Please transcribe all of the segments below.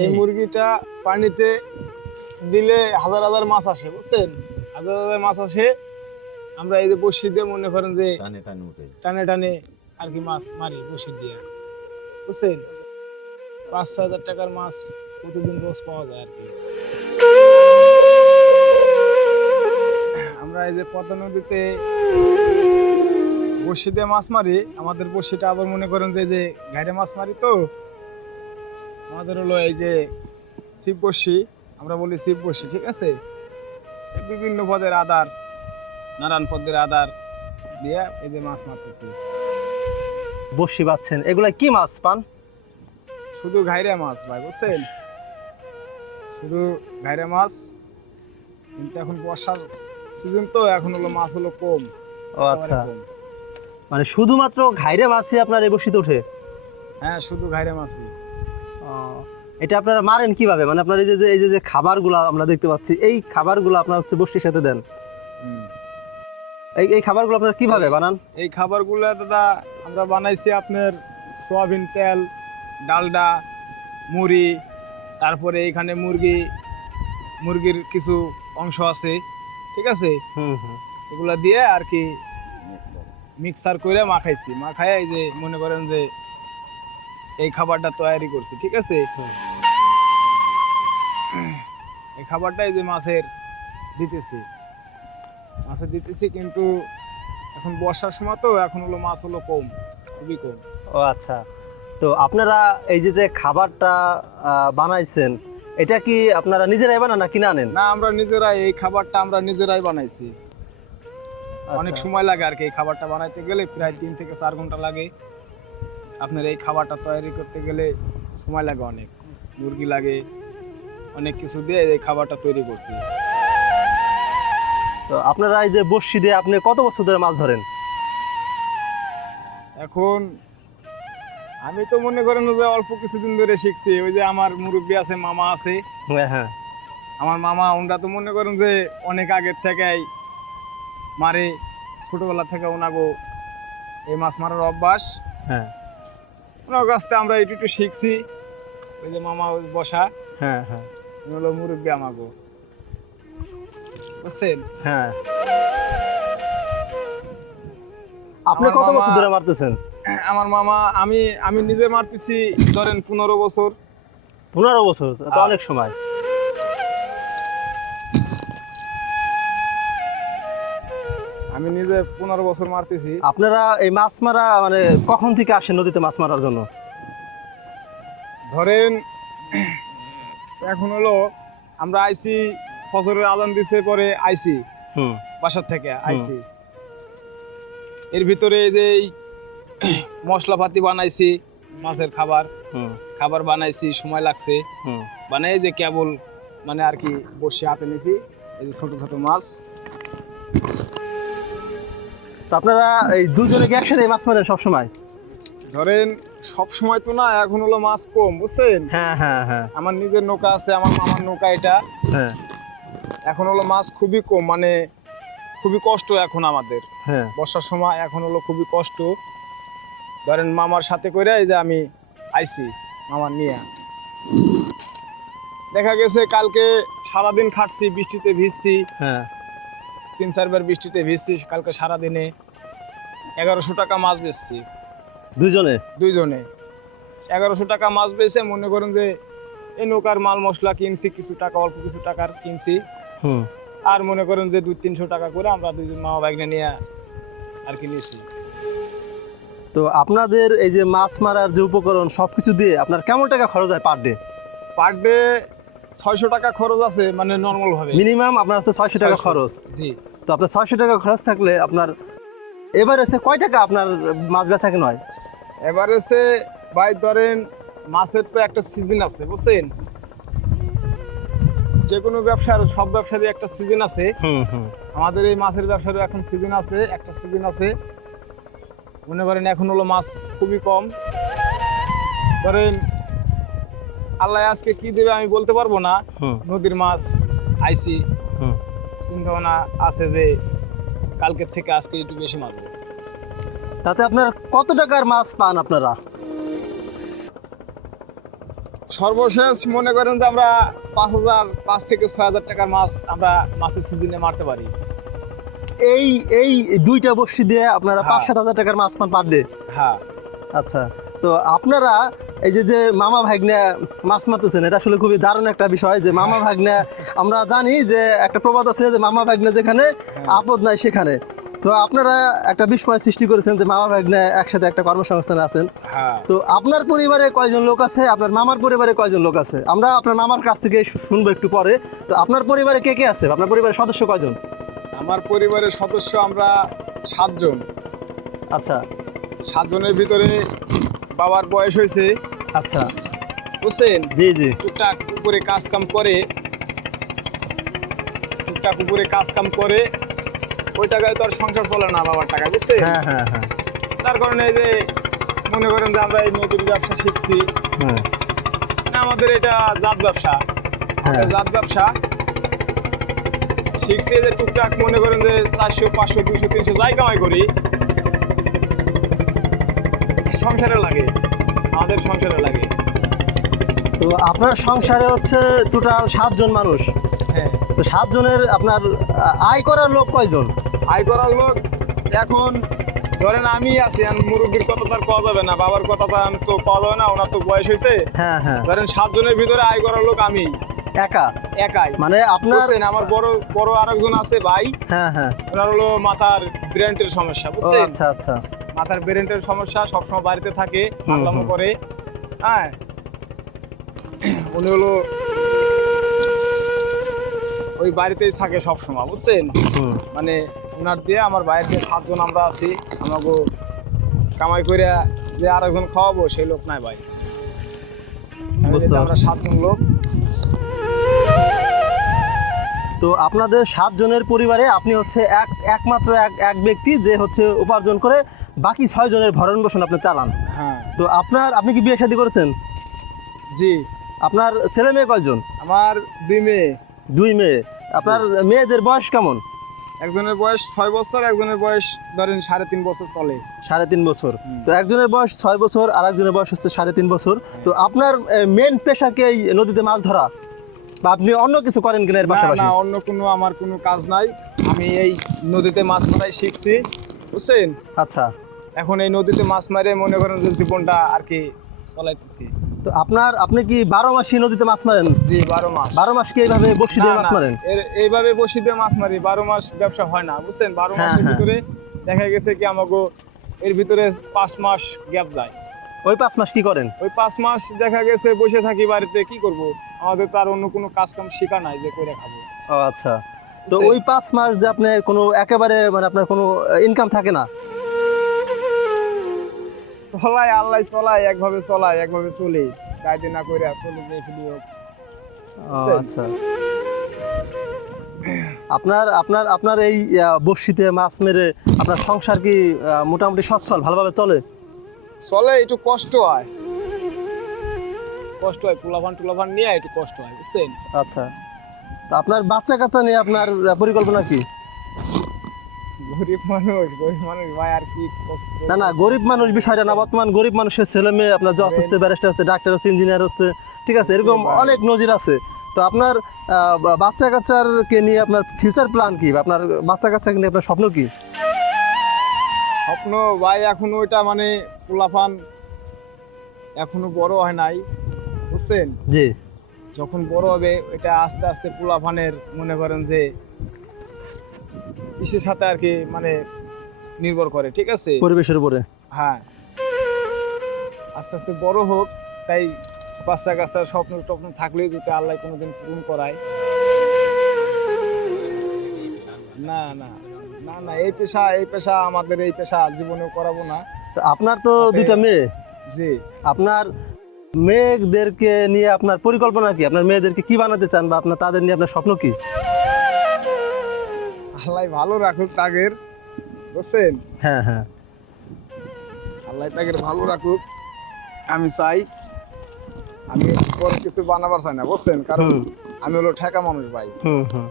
এই মুরগিটা পানিতে দিলে হাজার হাজার মাছ আসে বুঝছেন? হাজার হাজার মাছ আসে আমরা এই যে বসি দিয়ে মনে করেন যে টানে টানে উঠে টানে টানে আর কি মাছ মারি বসি দিয়ে বুঝছেন? পাঁচ ছ হাজার টাকার মাছ প্রতিদিন রোজ পাওয়া যায় আর কি। আমরা এই যে পদ্মা নদীতে বসি দিয়ে মাছ মারি আমাদের বসিটা আবার মনে করেন যে যে ঘাইরে মাছ মারি তো আমাদের হলো এই যে শিব বসি আমরা বলি শিব বসি ঠিক আছে? বিভিন্ন পদের আদার নারায়ণ পদের আদার দিয়ে এই যে মাছ মারতেছি। বসি পাচ্ছেন। এগুলা কি মাছ পান? শুধু ঘাইরা মাছ ভাই বুঝছেন? শুধু ঘাইরা মাছ কিন্তু এখন বর্ষার সিজন তো এখন হলো মাছ হলো কম। ও আচ্ছা। মানে শুধুমাত্র ঘাইরে মাছই আপনার এই বসিতে ওঠে? হ্যাঁ শুধু ঘাইরা মাছই। এটা আপনারা মারেন কীভাবে? মানে আপনার এই যে এই যে খাবারগুলো আমরা দেখতে পাচ্ছি এই খাবারগুলো আপনার হচ্ছে বসির সাথে দেন। এই এই খাবারগুলো আপনারা কীভাবে বানান? এই খাবারগুলো দাদা আমরা বানাইছি আপনার সোয়াবিন তেল ডালডা মুড়ি তারপরে এইখানে মুরগি মুরগির কিছু অংশ আছে ঠিক আছে? হুম হুম। এগুলা দিয়ে আর কি মিক্সার করে মাখাইছি। মাখায় এই যে মনে করেন যে এই খাবারটা তৈরি করছি ঠিক আছে? এই খাবারটা এই যে মাছের দিতেছি। মাছের দিতেছি কিন্তু এখন বর্ষার সময় তো এখন হলো মাছ হলো কম খুবই কম। ও আচ্ছা। তো আপনারা এই যে যে খাবারটা বানাইছেন এটা কি আপনারা নিজেরাই বানান না কিনে আনেন? না আমরা নিজেরাই এই খাবারটা আমরা নিজেরাই বানাইছি। অনেক আচ্ছা। সময় লাগে আর কি এই খাবারটা বানাইতে গেলে প্রায় তিন থেকে চার ঘণ্টা লাগে। আপনার এই খাবারটা তৈরি করতে গেলে সময় লাগে অনেক। মুরগি লাগে অনেক কিছু দিয়ে এই খাবারটা তৈরি করছি। তো আপনারা এই যে বসি দিয়ে আপনি কত বছর ধরে মাছ ধরেন? এখন আমি তো মনে করেন যে অল্প কিছুদিন ধরে শিখছি। ওই যে আমার মুরব্বী আছে মামা আছে। হ্যাঁ হ্যাঁ। আমার মামা ওনরা তো মনে করেন যে অনেক আগের থেকেই মারে। ছোটবেলা থেকে ওনাগো এই মাছ মারার অভ্যাস। হ্যাঁ। ওনার কাছ থেকে আমরা একটু একটু শিখছি। ওই যে মামা ওই বসা। হ্যাঁ হ্যাঁ। হলো মুরব্বী আমাকে বুঝছেন? হ্যাঁ। আপনি কত বছর ধরে মারতেছেন? আমার মামা আমি আমি নিজে মারতেছি ধরেন পনেরো বছর। পনেরো বছর তো হ্যাঁ। অনেক সময়। আমি নিজে পনেরো বছর মারতেছি। আপনারা এই মাছ মারা মানে কখন থেকে আসেন নদীতে মাছ মারার জন্য? ধরেন এখন হলো আমরা আইসি ফসলের আদান দিছে পরে আইসি বাসার থেকে আইসি এর ভিতরে এই যে মশলাপাতি বানাইছি মাছের খাবার। হুম। খাবার বানাইছি সময় লাগছে। বানাই যে কেবল মানে আর কি বসে হাতে নিছি এই যে ছোট ছোট মাছ। তো আপনারা এই দুজনে কি একসাথে মাছ মারেন সবসময়? ধরেন সব সময় তো না এখন হলো মাছ কম বুঝছেন? হ্যাঁ হ্যাঁ হ্যাঁ। আমার নিজের নৌকা আছে আমার মামার নৌকা এটা। হ্যাঁ। এখন হলো মাছ খুবই কম মানে খুবই কষ্ট এখন আমাদের। হ্যাঁ। বর্ষার সময় এখন হলো খুবই কষ্ট। ধরেন মামার সাথে করে এই যে আমি আইছি মামার নিয়ে। দেখা গেছে কালকে সারাদিন খাটছি বৃষ্টিতে ভিজছি। হ্যাঁ। তিন চারবার বৃষ্টিতে ভিজছি কালকে সারাদিনে এগারোশো টাকা মাছ বেচছি। দুজনে? দুইজনে। এগারোশো টাকা মাছ বেচে মনে করেন যে এই নৌকার মাল মশলা কিনছি কিছু টাকা অল্প কিছু টাকার কিনছি। হুম। আর মনে করেন যে দুই তিনশো টাকা করে আমরা দুইজন মা বাইকটা নিয়ে আর কি নিয়েছি। তো আপনাদের এই যে মাছ মারার যে উপকরণ সব কিছু দিয়ে আপনার কেমন টাকা খরচ হয় পার ডে? পার ডে ছয়শো টাকা খরচ আছে মানে নর্মাল ভাবে। মিনিমাম আপনার হচ্ছে ছয়শো টাকা খরচ। জি। তো আপনার ছয়শো টাকা খরচ থাকলে আপনার এবার এসে কয় টাকা আপনার মাছ বেচা কেন হয় এবারে সে ভাই ধরেন মাছের তো একটা সিজন আছে বুঝছেন? যে কোনো ব্যবসার সব ব্যবসারই একটা সিজন আছে। হুম হুম। আমাদের এই মাছের ব্যবসারও এখন সিজন আছে একটা সিজন আছে। মনে করেন এখন হলো মাছ খুবই কম। ধরেন আল্লাহ আজকে কি দেবে আমি বলতে পারব না। নদীর মাছ আইসি চিন্তা ভাবনা আছে যে কালকের থেকে আজকে একটু বেশি মারবো তাতে আপনার কত টাকার মাছ পান আপনারা? সর্বশেষ মনে করেন যে আমরা পাঁচ হাজার পাঁচ থেকে ছয় হাজার টাকার মাছ আমরা মাছের সিজনে মারতে পারি। এই এই দুইটা বর্ষি দিয়ে আপনারা হ্যাঁ। পাঁচ সাত হাজার টাকার মাছ পান পার ডে হ্যাঁ। আচ্ছা তো আপনারা এই যে যে মামা ভাগ্নে মাছ মারতেছেন এটা আসলে খুবই দারুণ একটা বিষয় যে মামা ভাগ্নে আমরা জানি যে একটা প্রবাদ আছে যে মামা ভাগ্নে যেখানে আপদ নাই সেখানে। তো আপনারা একটা বিস্ময় সৃষ্টি করেছেন যে মামা ভাগ্নে একসাথে একটা কর্মসংস্থান আছেন। হ্যাঁ। তো আপনার পরিবারে কয়জন লোক আছে? আপনার মামার পরিবারে কয়জন লোক আছে? আমরা আপনার মামার কাছ থেকে শুনব একটু পরে। তো আপনার পরিবারে কে কে আছে? আপনার পরিবারের সদস্য কয়জন? আমার পরিবারের সদস্য আমরা সাতজন। আচ্ছা। সাতজনের ভিতরে বাবার বয়স হয়েছে। আচ্ছা। বুঝছেন? জি জি। টুকটাক উপরে কাজ কাম করে। টুকটাক উপরে কাজ কাম করে। ওই টাকায় তো আর সংসার চলে না বাবার টাকা বুঝছেন? হ্যাঁ হ্যাঁ হ্যাঁ। তার কারণে এই যে মনে করেন যে আমরা এই নদীর ব্যবসা শিখছি। হ্যাঁ। মানে আমাদের এটা জাত ব্যবসা। হ্যাঁ। জাত ব্যবসা। শিখছি যে টুকটাক মনে করেন যে চারশো পাঁচশো দুশো তিনশো যাই কামাই করি। সংসারে লাগে আমাদের সংসারে লাগে। তো আপনার সংসারে হচ্ছে টোটাল সাতজন মানুষ। হ্যাঁ। তো সাতজনের আপনার আয় করার লোক কয়জন? আয় করার লোক এখন ধরেন আমি আছি আর মুরব্বীর কথা তো আর পাওয়া যাবে না বাবার কথা তো তো পাওয়া যাবে না ওনার তো বয়স হয়েছে। হ্যাঁ হ্যাঁ। ধরেন সাতজনের ভিতরে আয় করার লোক আমি। একা? একাই। মানে আপনার আমার বড় বড় আরেকজন আছে ভাই। হ্যাঁ হ্যাঁ। ওনার হলো মাথার ব্রেন্টের সমস্যা বুঝছেন? আচ্ছা আচ্ছা। মাথার ব্রেন্টের সমস্যা সবসময় বাড়িতে থাকে হামলামো করে। হ্যাঁ। উনি হলো ওই বাড়িতেই থাকে সবসময় বুঝছেন? মানে ওনার দিয়ে আমার বাইরে দিয়ে সাতজন আমরা আছি আমাকে কামাই করে যে আরেকজন খাওয়াবো সেই লোক নাই ভাই। আমরা সাতজন লোক তো আপনাদের সাতজনের পরিবারে আপনি হচ্ছে এক একমাত্র এক এক ব্যক্তি যে হচ্ছে উপার্জন করে বাকি ছয় জনের ভরণ পোষণ আপনি চালান। হ্যাঁ। তো আপনার আপনি কি বিয়ে শাদী করেছেন? জি। আপনার ছেলে মেয়ে কয়জন? আমার দুই মেয়ে। দুই মেয়ে। আপনার মেয়েদের বয়স কেমন? একজনের বয়স ছয় বছর একজনের বয়স ধরেন সাড়ে তিন বছর চলে। সাড়ে তিন বছর। তো একজনের বয়স ছয় বছর আর একজনের বয়স হচ্ছে সাড়ে তিন বছর। তো আপনার মেন পেশাকে এই নদীতে মাছ ধরা? বা আপনি অন্য কিছু করেন কিনা এর পাশাপাশি না অন্য কোনো আমার কোনো কাজ নাই। আমি এই নদীতে মাছ মারাই শিখছি বুঝছেন? আচ্ছা। এখন এই নদীতে মাছ মারে মনে করেন যে জীবনটা আর কি চলাইতেছি। তো আপনার আপনি কি বারো মাসই নদীতে মাছ মারেন? জি বারো মাস। বারো মাস কি এইভাবে বসি দিয়ে মাছ মারেন? এইভাবে বসি দিয়ে মাছ মারি বারো মাস ব্যবসা হয় না বুঝছেন? বারো হ্যাঁ, মাসের হ্যাঁ। ভিতরে দেখা গেছে কি আমাকে এর ভিতরে পাঁচ মাস গ্যাপ যায়। ওই পাঁচ মাস কি করেন? ওই পাঁচ মাস দেখা গেছে বসে থাকি বাড়িতে কি করব? আমাদের তো আর অন্য কোনো কাজ কাম শেখা নাই যে করে খাব। ও আচ্ছা। তো ওই পাঁচ মাস যে আপনি কোনো একেবারে মানে আপনার কোনো ইনকাম থাকে না? চলাই আল্লাহ চলাই একভাবে চলাই একভাবে চলি। দায়িত্ব না করে চলে যে এখানে হোক। আচ্ছা। আপনার আপনার আপনার এই বড়শিতে মাছ মেরে আপনার সংসার কি মোটামুটি সচ্ছল ভালোভাবে চলে? চলে একটু কষ্ট হয়। কষ্ট হয় টুলাভান টুলাভান নিয়ে একটু কষ্ট হয় বুঝছেন? আচ্ছা। তো আপনার বাচ্চা কাচ্চা নিয়ে আপনার পরিকল্পনা কি? গরিব মানুষ গরিব মানুষ ভাই আর কি না না গরিব মানুষ বিষয়টা না বর্তমান গরিব মানুষের ছেলে মেয়ে আপনার জজ হচ্ছে ব্যারিস্টার হচ্ছে ডাক্তার হচ্ছে ইঞ্জিনিয়ার হচ্ছে ঠিক আছে এরকম অনেক নজির আছে। তো আপনার বাচ্চা কাচ্চারকে নিয়ে আপনার ফিউচার প্ল্যান কি? আপনার বাচ্চা কাচ্চাকে নিয়ে আপনার স্বপ্ন কি? স্বপ্ন ভাই এখন ওইটা মানে পোলাফান এখনও বড় হয় নাই বুঝছেন? জি। যখন বড় হবে এটা আস্তে আস্তে পোলাফানের মনে করেন যে ইসের সাথে আর কি মানে নির্ভর করে ঠিক আছে? পরিবেশের উপরে। হ্যাঁ। আস্তে আস্তে বড় হোক তাই বাচ্চা কাচ্চার স্বপ্ন টপ্ন থাকলেও যদি আল্লাহ কোনোদিন পূরণ করায়। না না। না না এই পেশা এই পেশা আমাদের এই পেশা জীবনেও করাবো না। তো আপনার তো দুইটা মেয়ে। জি। আপনার মেয়েদেরকে নিয়ে আপনার পরিকল্পনা কি? আপনার মেয়েদেরকে কি বানাতে চান বা আপনার তাদের নিয়ে আপনার স্বপ্ন কি? আল্লাহ ভালো রাখুক তাগের বুঝছেন? হ্যাঁ হ্যাঁ। আল্লাহ তাগের ভালো রাখুক। আমি চাই আমি পরে কিছু বানাবার চাই না বুঝছেন? কারণ আমি হলো ঠেকা মানুষ ভাই। হুম হুম।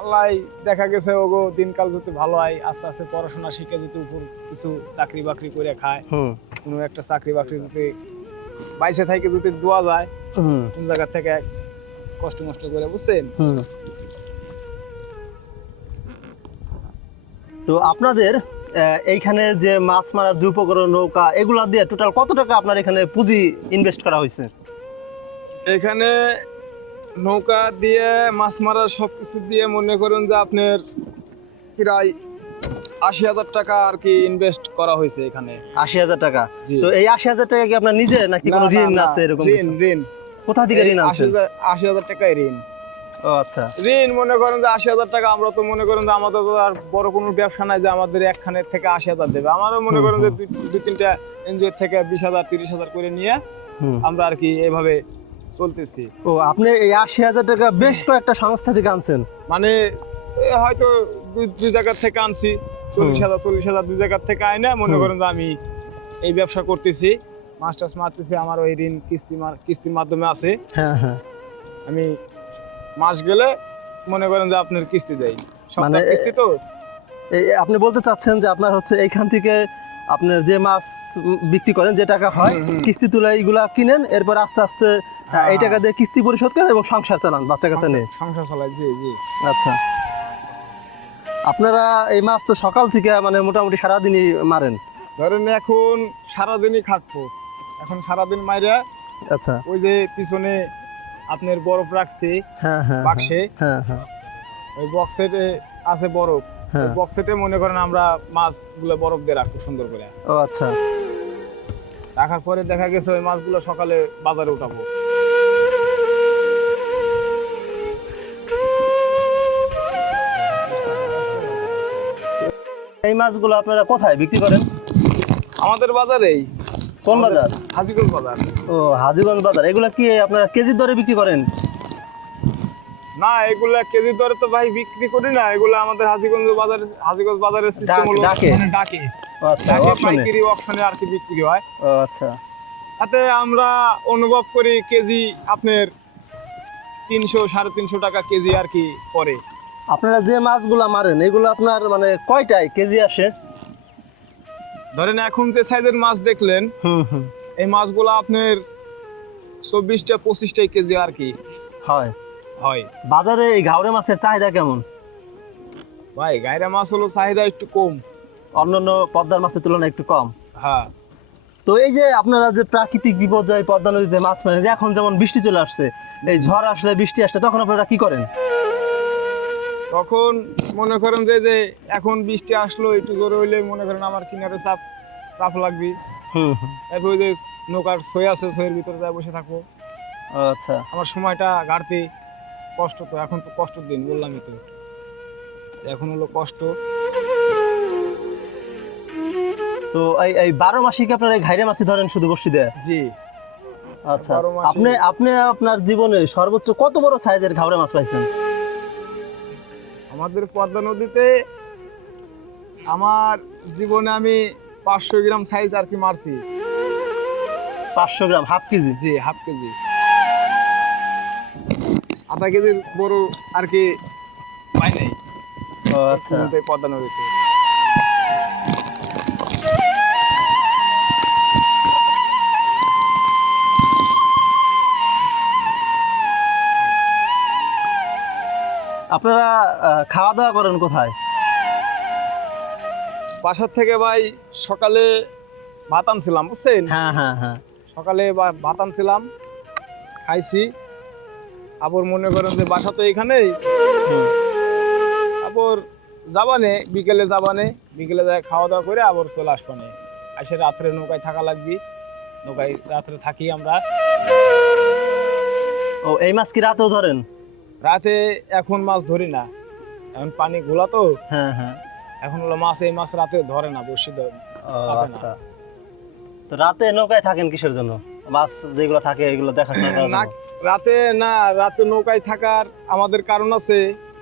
আল্লাহ দেখা গেছে ওগো দিনকাল যদি ভালো হয় আস্তে আস্তে পড়াশোনা শিখে যদি উপর কিছু চাকরি বাকরি করে খায় কোনো একটা চাকরি বাকরি যদি বাইসে থেকে যদি দোয়া যায় কোন জায়গা থেকে কষ্ট মষ্ট করে বুঝছেন? তো আপনাদের এইখানে যে মাছ মারার যে উপকরণ নৌকা এগুলা দিয়ে টোটাল কত টাকা আপনার এখানে পুঁজি ইনভেস্ট করা হয়েছে? এখানে নৌকা দিয়ে মাছ মারার সব কিছু দিয়ে মনে করুন যে আপনার প্রায় আশি হাজার টাকা আর কি ইনভেস্ট করা হয়েছে এখানে। আশি হাজার টাকা? তো এই আশি হাজার টাকা কি আপনার নিজের নাকি কোনো ঋণ আছে এরকম ঋণ ঋণ। কোথা থেকে ঋণ এই আশি হাজার টাকায় ঋণ। ও আচ্ছা। ঋণ মনে করেন যে আশি হাজার টাকা আমরা তো মনে করেন যে আমাদের তো আর বড় কোনো ব্যবসা নাই যে আমাদের একখানে থেকে আশি হাজার দেবে। আমারও মনে করেন যে দুই তিনটা এনজিও থেকে বিশ হাজার তিরিশ হাজার করে নিয়ে আমরা আর কি এভাবে চলতেছি। ও আপনি এই আশি হাজার টাকা বেশ কয়েকটা সংস্থা থেকে আনছেন। মানে হয়তো দুই দুই জায়গার থেকে আনছি। চল্লিশ হাজার চল্লিশ হাজার দুই জায়গার থেকে আইনা মনে করেন যে আমি এই ব্যবসা করতেছি। মাস্টার্স মারতেছি আমার ওই ঋণ কিস্তি কিস্তির মাধ্যমে আছে। হ্যাঁ হ্যাঁ। আমি মাস গেলে মনে করেন যে আপনার কিস্তি দেয় মানে কিস্তি তো। আপনি বলতে চাচ্ছেন যে আপনার হচ্ছে এইখান থেকে আপনার যে মাছ বিক্রি করেন যে টাকা হয়। কিস্তি তুলে এইগুলা কিনেন এরপর আস্তে আস্তে। এই টাকা দিয়ে কিস্তি পরিশোধ করেন এবং সংসার চালান বাচ্চা কাচ্চা নিয়ে। সংসার চালায় জি জি। আচ্ছা। আপনারা এই মাছ তো সকাল থেকে মানে মোটামুটি সারাদিনই মারেন? ধরেন এখন সারাদিনই খাটবো। এখন সারাদিন মাইরা আচ্ছা। ওই যে পিছনে আপনার বরফ রাখছি হ্যাঁ হ্যাঁ বাক্সে। হ্যাঁ হ্যাঁ। ওই বক্সেটে আছে বরফ। হ্যাঁ। বক্সেটে মনে করেন আমরা মাছগুলো বরফ দিয়ে রাখব সুন্দর করে। ও আচ্ছা। রাখার পরে দেখা গেছে ওই মাছগুলো সকালে বাজারে উঠাবো। এই মাছগুলো আপনারা কোথায় বিক্রি করেন? আমাদের বাজারেই কোন বাজার? হাজিগঞ্জ বাজার। ও হাজিগঞ্জ বাজার। এগুলো কি আপনারা কেজির দরে বিক্রি করেন? না এগুলা কেজি দরে তো ভাই বিক্রি করি না। এগুলো আমাদের হাজিগঞ্জ বাজার হাজিগঞ্জ বাজারের সিস্টেম হলো ডাকে? মানে ডাকে। আচ্ছা পাইকারি অকশনে আর কি বিক্রি হয়। ও আচ্ছা। তাতে আমরা অনুভব করি কেজি আপনার তিনশো সাড়ে তিনশো টাকা কেজি আর কি পরে আপনারা যে মাছগুলো মারেন এগুলো আপনার মানে কয়টায় কেজি আসে? ধরেন এখন যে সাইজের মাছ দেখলেন হুম হুম। এই মাছগুলো আপনার চব্বিশটা পঁচিশটা কেজি আর কি। হয়। হয়। বাজারে এই ঘাওড়ে মাছের চাহিদা কেমন? ভাই গায়রা মাছ হলো চাহিদা একটু কম। অন্যান্য পদ্মার মাছের তুলনায় একটু কম। হ্যাঁ। তো এই যে আপনারা যে প্রাকৃতিক বিপর্যয় পদ্মা নদীতে মাছ মারেন যে এখন যেমন বৃষ্টি চলে আসছে এই ঝড় আসলে বৃষ্টি আসলে তখন আপনারা কি করেন? তখন মনে করেন যে যে এখন বৃষ্টি আসলো একটু জোরে হইলে মনে করেন আমার কিনারে চাপ চাপ লাগবে। তারপর ওই যে নৌকার ছই আছে ছইয়ের ভিতরে যাই বসে থাকব। আচ্ছা। আমার সময়টা গাড়তে কষ্ট তো এখন তো কষ্টের দিন বললামই তো। এখন হলো কষ্ট। তো এই এই বারো মাসে কি আপনারা এই ঘাইরে মাছই ধরেন শুধু বসি দেয়? জি। আচ্ছা। আপনি আপনি আপনার জীবনে সর্বোচ্চ কত বড় সাইজের ঘাওড়ে মাছ পাইছেন? আমাদের পদ্মা নদীতে আমার জীবনে আমি পাঁচশো গ্রাম সাইজ আর কি মারছি। পাঁচশো গ্রাম হাফ কেজি? জি হাফ কেজি। আধা কেজির বড় আর কি পাই নাই। আচ্ছা। পদ্মা নদীতে। আপনারা খাওয়া দাওয়া করেন কোথায়? বাসার থেকে ভাই সকালে ভাত আনছিলাম বুঝছেন? হ্যাঁ হ্যাঁ হ্যাঁ। সকালে ভাত আনছিলাম খাইছি। আবার মনে করেন যে বাসা তো এখানেই। আবার যাবানে বিকেলে যাবানে বিকেলে যায় খাওয়া দাওয়া করে আবার চলে আসবানে। আসে রাত্রে নৌকায় থাকা লাগবে। নৌকায় রাত্রে থাকি আমরা। ও এই মাছ কি রাতেও ধরেন? রাতে এখন মাছ ধরি না। এখন পানি ঘোলা তো। হ্যাঁ হ্যাঁ। এখন হলো মাছ এই মাছ রাতে ধরে না বসি আচ্ছা। তো রাতে নৌকায় থাকেন কিসের জন্য? মাছ যেগুলো থাকে এগুলো দেখাশোনা করার রাতে না রাতে নৌকায় থাকার আমাদের কারণ আছে।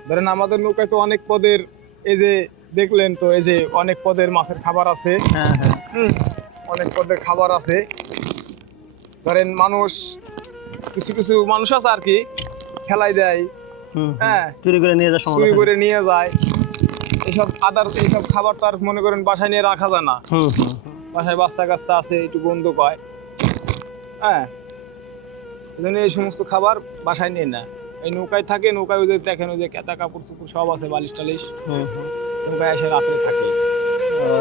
ধরেন আমাদের নৌকায় তো অনেক পদের এই যে দেখলেন তো এই যে অনেক পদের মাছের খাবার আছে। হ্যাঁ হ্যাঁ। অনেক পদের খাবার আছে। ধরেন মানুষ কিছু কিছু মানুষ আছে আর কি। ফেলাই দেয়। হ্যাঁ। চুরি করে নিয়ে যাওয়ার চুরি করে নিয়ে যায়। এইসব আদার এইসব খাবার তো আর মনে করেন বাসায় নিয়ে রাখা যায় না। বাসায় বাচ্চা কাচ্চা আছে একটু গন্ধ পায়। হ্যাঁ। এই এই সমস্ত খাবার বাসায় নিয়ে না এই নৌকায় থাকে নৌকায় যে দেখেন ওই যে কেতা কাপড় চুপড় সব আছে বালিশ টালিশ। নৌকায় এসে রাত্রে থাকে।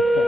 আচ্ছা।